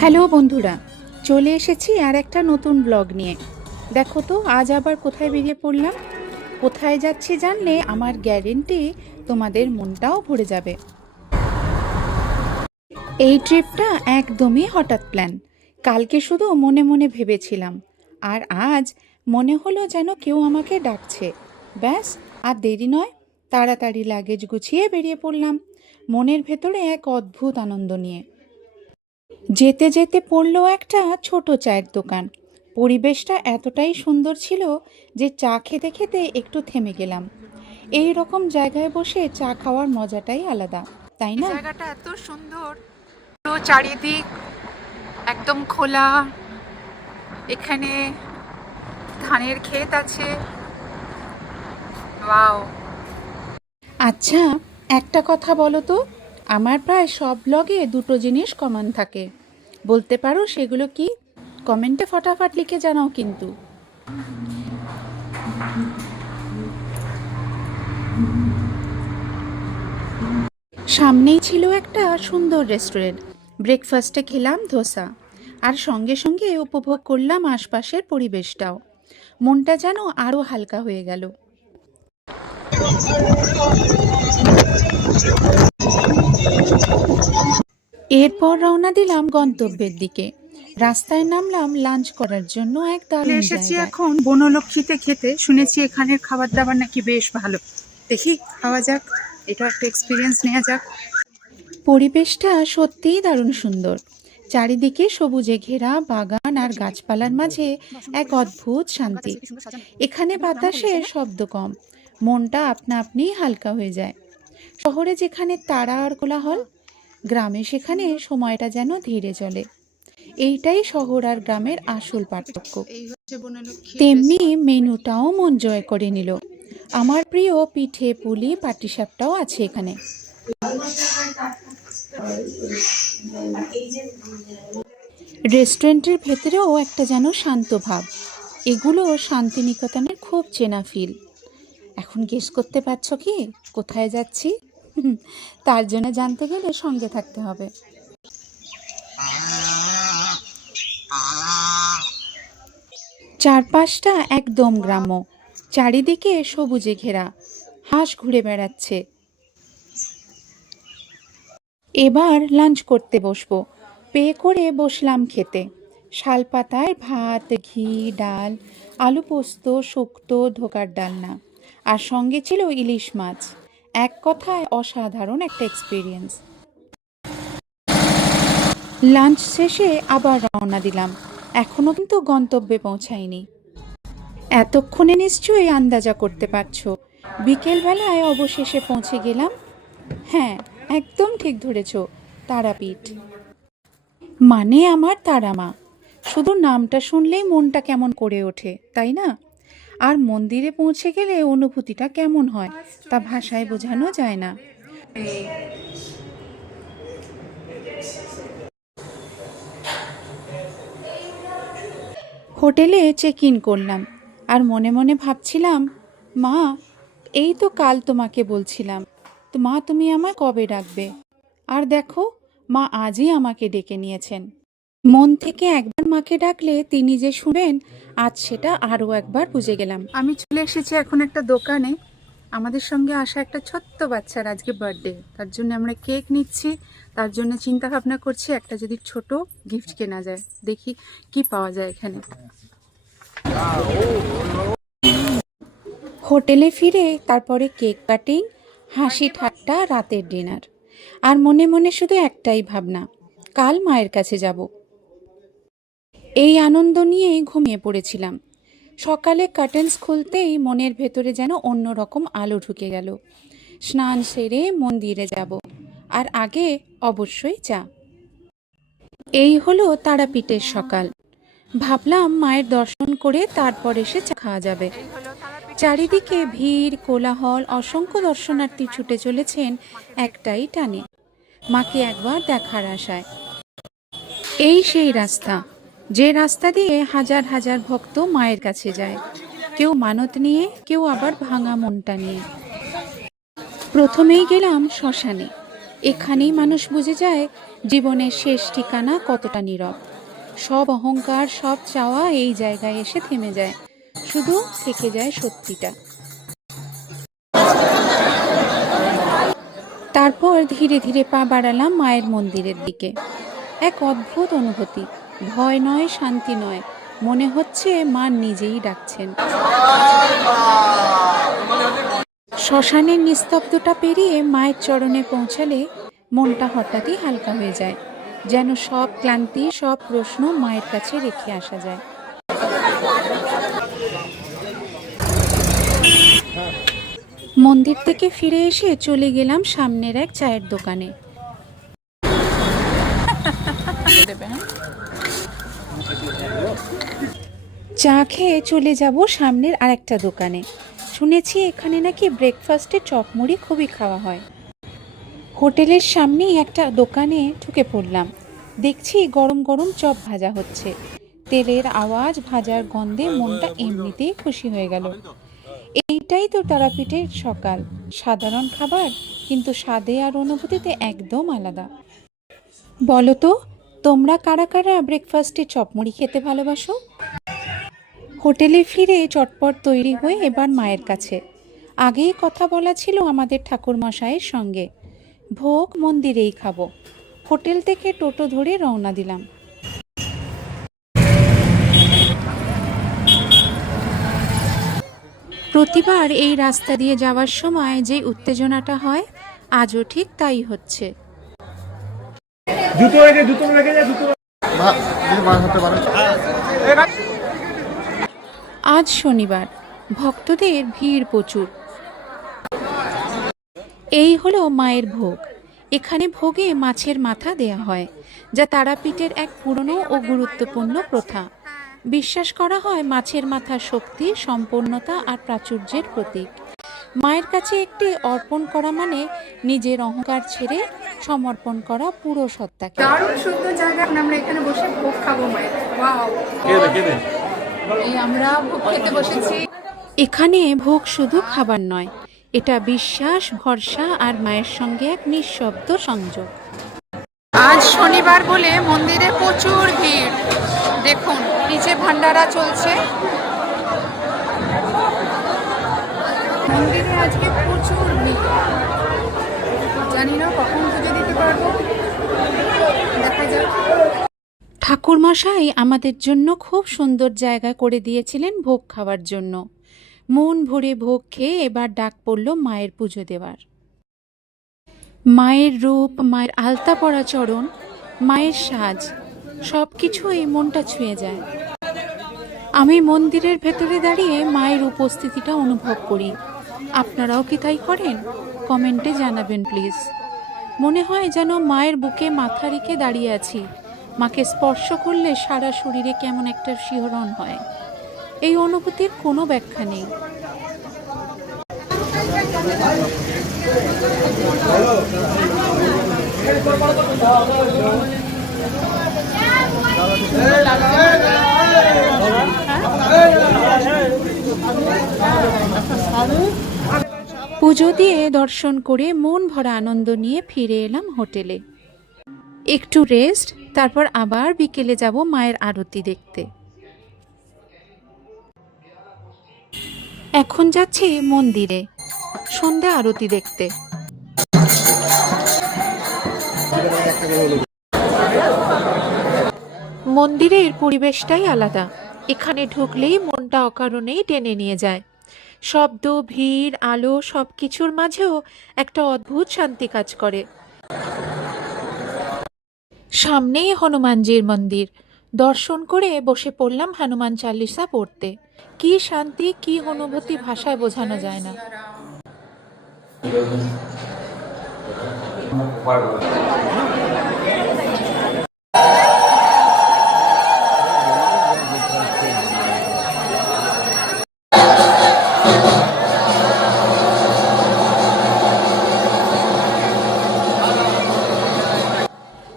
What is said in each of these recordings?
Hello বন্ধুরা, চলে এসেছি আর একটা নতুন ব্লগ নিয়ে। দেখো তো আজ আবার কোথায় বেরিয়ে পড়লাম। কোথায় যাচ্ছি জানলে আমার গ্যারেন্টি তোমাদের মনটাও ভরে যাবে। এই ট্রিপটা একদমই হঠাৎ প্ল্যান। কালকে শুধু মনে মনে ভেবেছিলাম, আর আজ মনে হলো যেন কেউ আমাকে ডাকছে। ব্যাস, আর দেরি নয়, তাড়াতাড়ি লাগেজ গুছিয়ে বেরিয়ে পড়লাম, মনের ভেতরে এক অদ্ভুত আনন্দ নিয়ে। যেতে যেতে পড়লো একটা ছোট চায়ের দোকান। পরিবেশটা এতটাই সুন্দর ছিল যে চা খেতে খেতে একটু থেমে গেলাম। এই রকম জায়গায় বসে চা খাওয়ার মজাটাই আলাদা, তাই না? জায়গাটা এত সুন্দর, পুরো চারিদিক একদম খোলা। এখানে ধানের ক্ষেত আছে। ওয়াও! আচ্ছা, একটা কথা বলো তো, আমার প্রায় সব ব্লগে দুটো জিনিস কমন থাকে, বলতে পারো সেগুলো কি? কমেন্টে ফটাফট লিখে জানাও কিন্তু। সামনেই ছিল একটা সুন্দর রেস্টুরেন্ট। ব্রেকফাস্টে খেলাম ধোসা, আর সঙ্গে সঙ্গে উপভোগ করলাম আশপাশের পরিবেশটাও। মনটা যেন আরও হালকা হয়ে গেল। এরপর রওনা দিলাম গন্তব্যের দিকে। রাস্তায় নামলাম লাঞ্চ করার জন্য এক দারুণ এসেছি জায়গায়। এখন বনলক্ষ্মীতে খেতে। শুনেছি এখানের খাবার দাবার নাকি বেশ ভালো। দেখি, খাওয়া যাক, এটা একটা এক্সপিরিয়েন্স নেওয়া যাক। পরিবেশটা সত্যিই দারুণ সুন্দর। চারিদিকে সবুজে ঘেরা বাগান আর গাছপালার মাঝে এক অদ্ভুত শান্তি। এখানে বাতাসের শব্দ কম, মনটা আপনা আপনি হালকা হয়ে যায়। শহরে যেখানে তাড়া আর কোলাহল, গ্রামে সেখানে সময়টা যেন ধীরে চলে। এইটাই শহর আর গ্রামের আসল পার্থক্য। তেমনি মেনুটাও মন জয় করে নিল। আমার প্রিয় পিঠে পুলি পাটিসাপটাও আছে এখানে। রেস্টুরেন্টের ভেতরেও একটা যেন শান্ত ভাব। এগুলো শান্তিনিকেতনের খুব চেনা ফিল। এখন গেস করতে পারছো কি কোথায় যাচ্ছি? তার জন্য জানতে গেলে সঙ্গে থাকতে হবে। চারপাশটা একদম গ্রাম্য, চারিদিকে সবুজে ঘেরা, হাঁস ঘুরে বেড়াচ্ছে। এবার লাঞ্চ করতে বসবো। পে করে বসলাম খেতে। শালপাতায় ভাত, ঘি, ডাল, আলু পোস্ত, শুক্তো, ধোকার ডালনা, আর সঙ্গে ছিল ইলিশ মাছ। এক কথায় অসাধারণ একটা এক্সপিরিয়েন্স। লাঞ্চ শেষে আবার রওনা দিলাম। এখনও কিন্তু গন্তব্যে পৌঁছাইনি। এতক্ষণে নিশ্চয়ই আন্দাজা করতে পারছো, বিকেলবেলায় অবশেষে পৌঁছে গেলাম। হ্যাঁ, একদম ঠিক ধরেছ, তারাপীঠ। মানে আমার তারা মা। শুধু নামটা শুনলেই মনটা কেমন করে ওঠে, তাই না? আর মন্দিরে পৌঁছে গেলে অনুভূতিটা কেমন হয় তা ভাষায় বোঝানো যায় না। হোটেলে চেক ইন করলাম, আর মনে মনে ভাবছিলাম, মা, এই তো কাল তোমাকে বলছিলাম, তো মা তুমি আমায় কবে ডাকবে? আর দেখো, মা আজই আমাকে ডেকে নিয়েছেন। মন থেকে একবার মাকে ডাকলে তিনি যে শুনেন, আজ সেটা আরও একবার বুঝে গেলাম। আমি চলে এসেছি এখন একটা দোকানে। আমাদের সঙ্গে আসা একটা ছোট্ট বাচ্চার আজকে বার্থডে, তার জন্য আমরা কেক নিচ্ছি। তার জন্য চিন্তা ভাবনা করছি একটা যদি ছোট গিফট কেনা যায়। দেখি কি পাওয়া যায় এখানে। হোটেলে ফিরে তারপরে কেক কাটিং, হাসি ঠাট্টা, রাতের ডিনার। আর মনে মনে শুধু একটাই ভাবনা, কাল মায়ের কাছে যাব। এই আনন্দ নিয়েই ঘুমিয়ে পড়েছিলাম। সকালে কার্টেন্স খুলতেই মনের ভেতরে যেন অন্যরকম আলো ঢুকে গেল। স্নান সেরে মন্দিরে যাব, আর আগে অবশ্যই চা। এই হলো তারাপীঠের সকাল। ভাবলাম মায়ের দর্শন করে তারপর এসে চা খাওয়া যাবে। চারিদিকে ভিড় কোলাহল, অসংখ্য দর্শনার্থী ছুটে চলেছেন একটাই টানে, মাকে একবার দেখার আশায়। এই সেই রাস্তা, যে রাস্তা দিয়ে হাজার হাজার ভক্ত মায়ের কাছে যায়, কেউ মানত নিয়ে, কেউ আবার ভাঙা মনটা নিয়ে। প্রথমেই গেলাম শ্মশানে। এখানেই মানুষ বুঝে যায় জীবনের শেষ ঠিকানা কতটা নীরব। সব অহংকার, সব চাওয়া এই জায়গায় এসে থেমে যায়, শুধু থেকে যায় সত্যিটা। তারপর ধীরে ধীরে পা বাড়ালাম মায়ের মন্দিরের দিকে। এক অদ্ভুত অনুভূতি, ভয় নয়, শান্তি নয়, মনে হচ্ছে মা নিজেই ডাকছেন। শ্মশানের নিস্তব্ধতা পেরিয়ে মায়ের চরণে পৌঁছালে মনটা হঠাৎই হালকা হয়ে যায়, যেন সব ক্লান্তি, সব প্রশ্ন মায়ের কাছে রেখে আসা যায়। মন্দির থেকে ফিরে এসে চলে গেলাম সামনের এক চায়ের দোকানে। চা খেয়ে চলে যাব সামনের আরেকটা দোকানে। শুনেছি এখানে নাকি ব্রেকফাস্টে চপ মুড়ি খুবই খাওয়া হয়। হোটেলের সামনেই একটা দোকানে ঢুকে পড়লাম। দেখছি গরম গরম চপ ভাজা হচ্ছে। তেলের আওয়াজ, ভাজার গন্ধে মনটা এমনিতেই খুশি হয়ে গেল। এইটাই তো তারাপীঠের সকাল, সাধারণ খাবার কিন্তু স্বাদে আর অনুভূতিতে একদম আলাদা। বলো তো, তোমরা কারা কারা ব্রেকফাস্টে চপ মুড়ি খেতে ভালোবাসো? হোটেলে ফিরে চটপট তৈরি হয়ে এবার মায়ের কাছে। আগেই কথা বলা ছিল আমাদের ঠাকুরমশাইয়ের সঙ্গে, ভোগ মন্দিরেই খাবো। হোটেল থেকে টোটো ধরে রওনা দিলাম। প্রতিবার এই রাস্তা দিয়ে যাওয়ার সময় যে উত্তেজনাটা হয়, আজও ঠিক তাই হচ্ছে। আজ শনিবার, ভক্তদের ভিড় প্রচুর। এই হলো মায়ের ভোগ। এখানে ভোগে মাছের মাথা দেয়া হয়, যা তারাপীঠের এক পুরনো ও গুরুত্বপূর্ণ প্রথা। বিশ্বাস করা হয় মাছের মাথা শক্তি, সম্পূর্ণতা আর প্রাচুর্যের প্রতীক। মায়ের কাছে একটি অর্পণ করা মানে নিজের অহংকার ছেড়ে সমর্পণ করা পুরো সত্তাকে। দারুণ সুন্দর জায়গা। আমরা এখানে বসে ভোগ খাবো মায়ের। ওয়াও, এই আমরা ভোগ খেতে বসেছি। এখানে ভোগ শুধু খাবার নয়, এটা বিশ্বাস, ভরসা আর মায়ের সঙ্গে এক নিঃশব্দ সংযোগ। আজ শনিবার বলে মন্দিরে প্রচুর ভিড়। দেখুন নিচে ভান্ডারা চলছে। মন্দিরে আজকে প্রচুর ভিড়। জানি না কখন পুজো দিতে পারবো, দেখা যাক। ঠাকুরমশাই আমাদের জন্য খুব সুন্দর জায়গা করে দিয়েছিলেন ভোগ খাওয়ার জন্য। মন ভরে ভোগ খেয়ে এবার ডাক পড়ল মায়ের পুজো দেওয়ার। মায়ের রূপ, মায়ের আলতা পরা চরণ, মায়ের সাজ, সব কিছুই মনটা ছুঁয়ে যায়। আমি মন্দিরের ভেতরে দাঁড়িয়ে মায়ের উপস্থিতিটা অনুভব করি। আপনারাও কি তাই করেন? কমেন্টে জানাবেন প্লিজ। মনে হয় যেন মায়ের বুকে মাথা রেখে দাঁড়িয়ে আছি। মাকে স্পর্শ করলে সারা শরীরে কেমন একটা শিহরণ হয়। এই অনুভূতির কোনো ব্যাখ্যা নেই। পুজো দিয়ে দর্শন করে মন ভরা আনন্দ নিয়ে ফিরে এলাম হোটেলে। একটু রেস্ট, তারপর আবার বিকেলে যাব মায়ের আরতি দেখতে। এখন যাচ্ছি মন্দিরে সন্ধ্যা আরতি দেখতে। মন্দিরের পরিবেশটাই আলাদা। এখানে ঢুকলেই মনটা অকারণেই টেনে নিয়ে যায়। শব্দ, ভিড়, আলো সব কিছুর মাঝেও একটা অদ্ভুত শান্তি কাজ করে। সামনেই হনুমানজির মন্দির। দর্শন করে বসে পড়লাম হনুমান চালিসা পড়তে। কি শান্তি, কি অনুভূতি ভাষায় বোঝানো যায় না।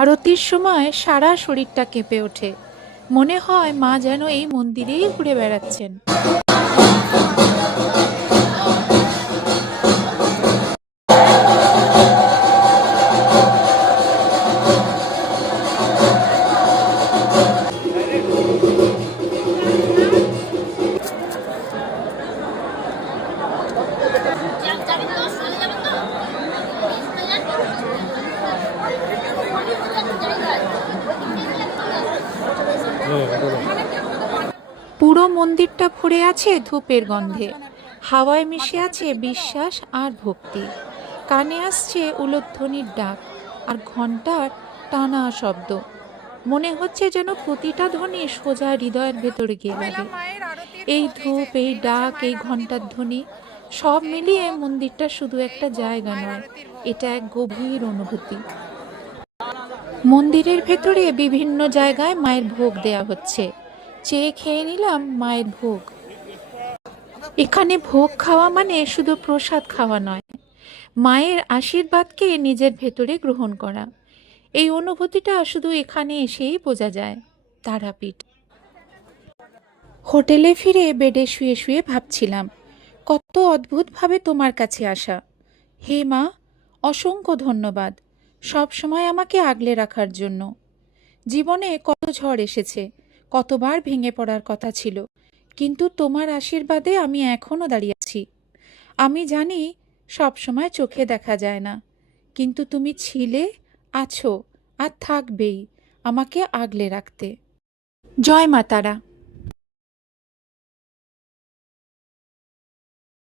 আরতির সময় সারা শরীরটা কেঁপে ওঠে। মনে হয় মা যেন এই মন্দিরেই ঘুরে বেড়াচ্ছেন। পুরো মন্দিরটা ভরে আছে ধূপের গন্ধে, হাওয়ায় মিশে আছে বিশ্বাস আর ভক্তি। কানে আসছে উলুধ্বনির ডাক আর ঘণ্টার টানা শব্দ। মনে হচ্ছে যেন প্রতিটা ধ্বনি সোজা হৃদয়ের ভেতরে গিয়ে লাগে। এই ধূপ, এই ডাক, এই ঘণ্টার ধ্বনি সব মিলিয়ে মন্দিরটা শুধু একটা জায়গা নয়, এটা এক গভীর অনুভূতি। মন্দিরের ভেতরে বিভিন্ন জায়গায় মায়ের ভোগ দেয়া হচ্ছে। চেয়ে খেয়ে নিলাম মায়ের ভোগ। এখানে ভোগ খাওয়া মানে শুধু প্রসাদ খাওয়া নয়, মায়ের আশীর্বাদকে নিজের ভেতরে গ্রহণ করা। এই অনুভূতিটা শুধু এখানে এসেই বোঝা যায়। তারাপীঠ। হোটেলে ফিরে বেডে শুয়ে শুয়ে ভাবছিলাম, কত অদ্ভুতভাবে তোমার কাছে আসা। হে মা, অসংখ্য ধন্যবাদ সব সময় আমাকে আগলে রাখার জন্য। জীবনে কত ঝড় এসেছে, কতবার ভেঙে পড়ার কথা ছিল, কিন্তু তোমার আশীর্বাদে আমি এখনও দাঁড়িয়ে আছি। আমি জানি সব সময় চোখে দেখা যায় না, কিন্তু তুমি ছিলে, আছো আর থাকবেই আমাকে আগলে রাখতে। জয় মা তারা।